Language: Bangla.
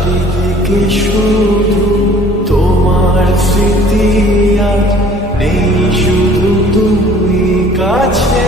চারিদিকে শুধু তোমার স্মৃতি, আজ নেই শুধু তুমি কাছে।